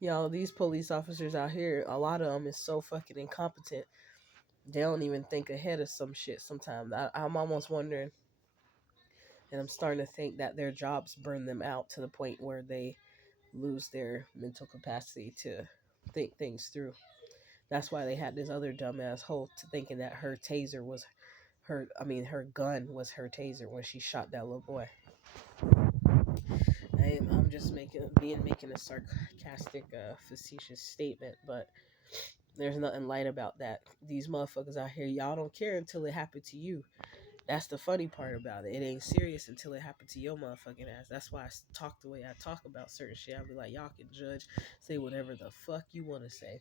These police officers out here, a lot of them is so fucking incompetent. They don't even think ahead of some shit sometimes. I'm almost wondering, and I'm starting to think that their jobs burn them out to the point where they lose their mental capacity to think things through. That's why they had this other dumbass hoe to thinking that her taser was her gun was her taser when she shot that little boy. I'm just making a sarcastic, facetious statement, but there's nothing light about that. These motherfuckers out here, y'all don't care until it happened to you. That's the funny part about it. It ain't serious until it happened to your motherfucking ass. That's why I talk the way I talk about certain shit. I'll be like, y'all can judge, say whatever the fuck you want to say.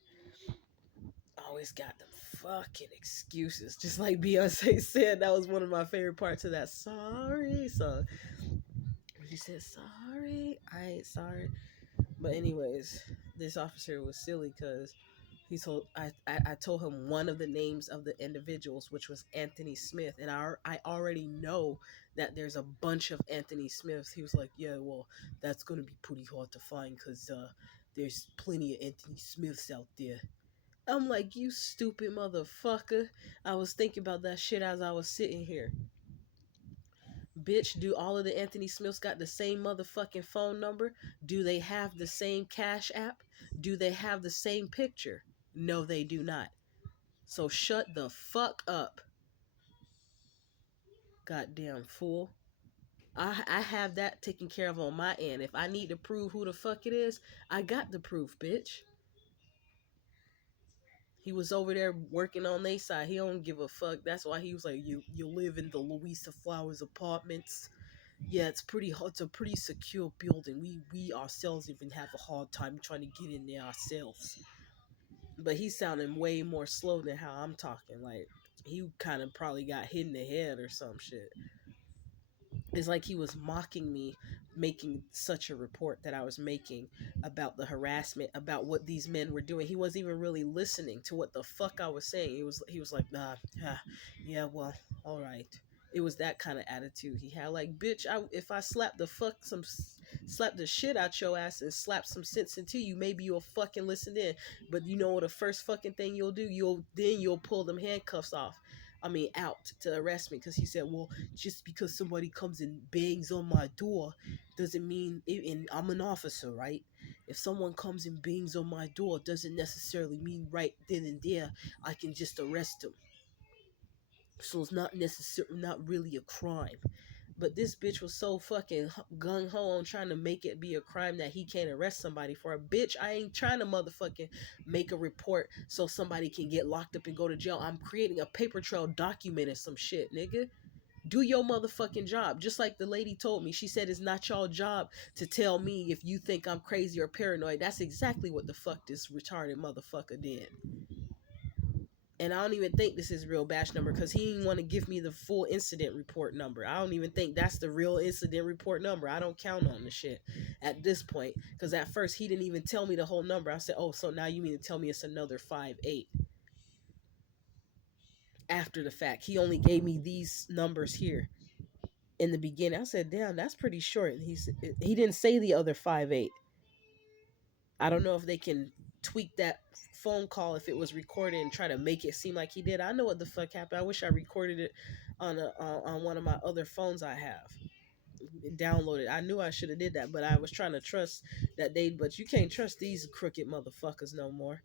Always got them fucking excuses. Just like Beyonce said, that was one of my favorite parts of that Sorry song. She said, sorry, I ain't sorry. But anyways, this officer was silly because I told him one of the names of the individuals, which was Anthony Smith, and I already know that there's a bunch of Anthony Smiths. He was like, yeah, well, that's gonna be pretty hard to find because there's plenty of Anthony Smiths out there. I'm like, you stupid motherfucker. I was thinking about that shit as I was sitting here. Bitch, do all of the Anthony Smiths got the same motherfucking phone number? Do they have the same Cash App? Do they have the same picture? No, they do not. So shut the fuck up, goddamn fool. I have that taken care of on my end. If I need to prove who the fuck it is, I got the proof, bitch. He was over there working on their side. He don't give a fuck. That's why he was like, you live in the Louisa Flowers apartments. Yeah, it's a pretty secure building. We ourselves even have a hard time trying to get in there ourselves. But he's sounding way more slow than how I'm talking. Like he kind of probably got hit in the head or some shit. It's like he was mocking me making such a report that I was making about the harassment, about what these men were doing. He wasn't even really listening to what the fuck I was saying. He was like, nah, yeah, well, all right. It was that kind of attitude he had. Like, bitch, if I slap the shit out your ass and slap some sense into you, maybe you'll fucking listen in. But you know what? The first fucking thing you'll do, you'll pull them handcuffs off. I mean, out to arrest me because he said, well, just because somebody comes and bangs on my door doesn't mean, and I'm an officer, right? If someone comes and bangs on my door, doesn't necessarily mean right then and there I can just arrest them. So it's not really a crime. But this bitch was so fucking gung ho on trying to make it be a crime that he can't arrest somebody for. A bitch, I ain't trying to motherfucking make a report so somebody can get locked up and go to jail. I'm creating a paper trail document or some shit, nigga. Do your motherfucking job. Just like the lady told me. She said it's not your job to tell me if you think I'm crazy or paranoid. That's exactly what the fuck this retarded motherfucker did. And I don't even think this is real batch number because he didn't want to give me the full incident report number. I don't even think that's the real incident report number. I don't count on the shit at this point because at first he didn't even tell me the whole number. I said, oh, so now you mean to tell me it's another 5-8? After the fact, he only gave me these numbers here in the beginning. I said, damn, that's pretty short. And he didn't say the other 5-8. I don't know if they can tweak that phone call if it was recorded and try to make it seem like he did. I know what the fuck happened. I wish I recorded it on one of my other phones I have downloaded. I knew I should have did that, but I was trying to trust that they. But you can't trust these crooked motherfuckers no more.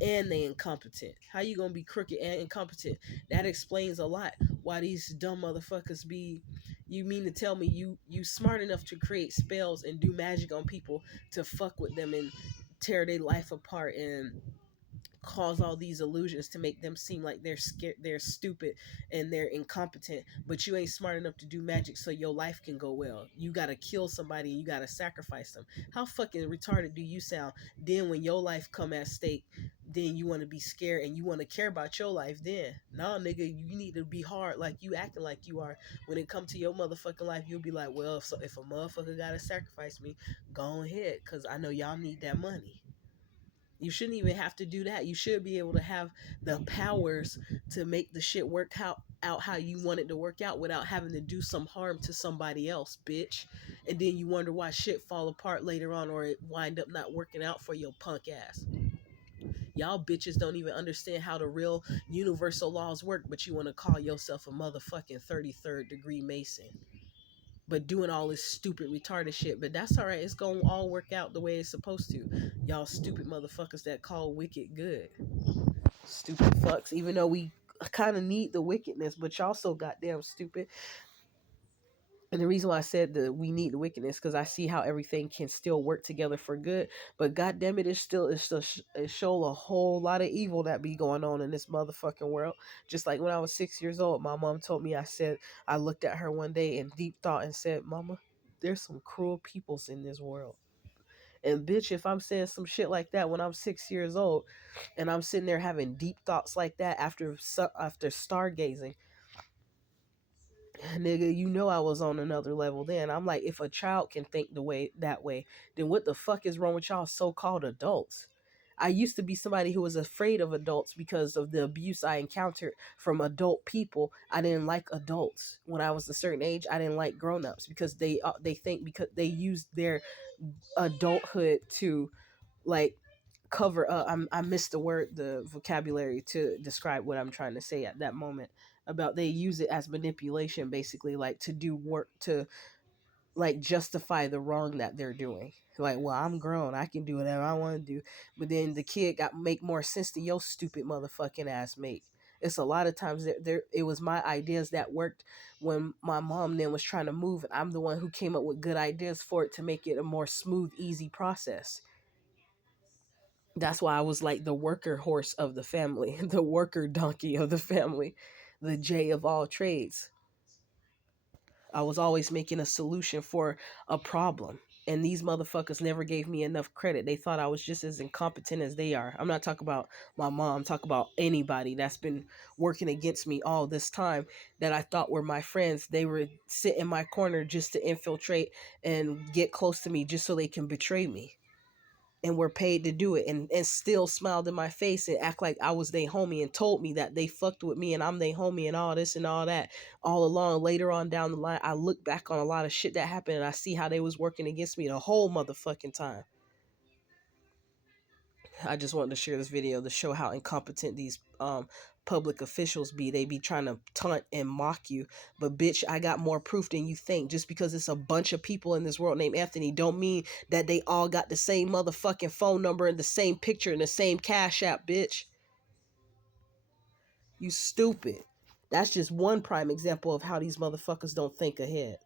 And they incompetent. How you gonna be crooked and incompetent? That explains a lot. Why these dumb motherfuckers be. You mean to tell me you smart enough to create spells and do magic on people to fuck with them and tear their life apart and cause all these illusions to make them seem like they're scared, they're stupid, and they're incompetent, but you ain't smart enough to do magic so your life can go well. You gotta kill somebody and you gotta sacrifice them. How fucking retarded do you sound? Then when your life come at stake, then you want to be scared and you want to care about your life. Then nah, nigga, you need to be hard like you acting like you are. When it come to your motherfucking life, you'll be like, well, if a motherfucker gotta sacrifice me, go ahead, because I know y'all need that money. You shouldn't even have to do that. You should be able to have the powers to make the shit work out how you want it to work out without having to do some harm to somebody else, bitch. And then you wonder why shit fall apart later on or it wind up not working out for your punk ass. Y'all bitches don't even understand how the real universal laws work, but you want to call yourself a motherfucking 33rd degree Mason. But doing all this stupid retarded shit. But that's all right. It's gonna all work out the way it's supposed to. Y'all stupid motherfuckers that call wicked good. Stupid fucks. Even though we kind of need the wickedness, but y'all so goddamn stupid. And the reason why I said that we need the wickedness because I see how everything can still work together for good. But goddamn it, it show a whole lot of evil that be going on in this motherfucking world. Just like when I was 6 years old, my mom told me. I looked at her one day in deep thought and said, "Mama, there's some cruel peoples in this world." And bitch, if I'm saying some shit like that when I'm 6 years old, and I'm sitting there having deep thoughts like that after stargazing, nigga, you know I was on another level then. I'm like, if a child can think the way that way, then what the fuck is wrong with y'all so-called adults? I used to be somebody who was afraid of adults because of the abuse I encountered from adult people. I didn't like adults when I was a certain age. I didn't like grown-ups because they think because they use their adulthood to like cover up. I missed the vocabulary to describe what I'm trying to say at that moment about they use it as manipulation basically, like to do work to like justify the wrong that they're doing. Like, well, I'm grown, I can do whatever I want to do. But then the kid got make more sense than your stupid motherfucking ass make. It's a lot of times that there it was my ideas that worked when my mom then was trying to move, and I'm the one who came up with good ideas for it to make it a more smooth, easy process. That's why I was like the worker horse of the family, the worker donkey of the family, the J of all trades. I was always making a solution for a problem. And these motherfuckers never gave me enough credit. They thought I was just as incompetent as they are. I'm not talking about my mom, I'm talking about anybody that's been working against me all this time that I thought were my friends. They were sit in my corner just to infiltrate and get close to me just so they can betray me and were paid to do it and still smiled in my face and act like I was their homie and told me that they fucked with me and I'm their homie and all this and all that all along. Later on down the line, I look back on a lot of shit that happened and I see how they was working against me the whole motherfucking time. I just wanted to share this video to show how incompetent these public officials be. They be trying to taunt and mock you. But bitch, I got more proof than you think. Just because it's a bunch of people in this world named Anthony don't mean that they all got the same motherfucking phone number and the same picture and the same cash app, bitch. You stupid. That's just one prime example of how these motherfuckers don't think ahead.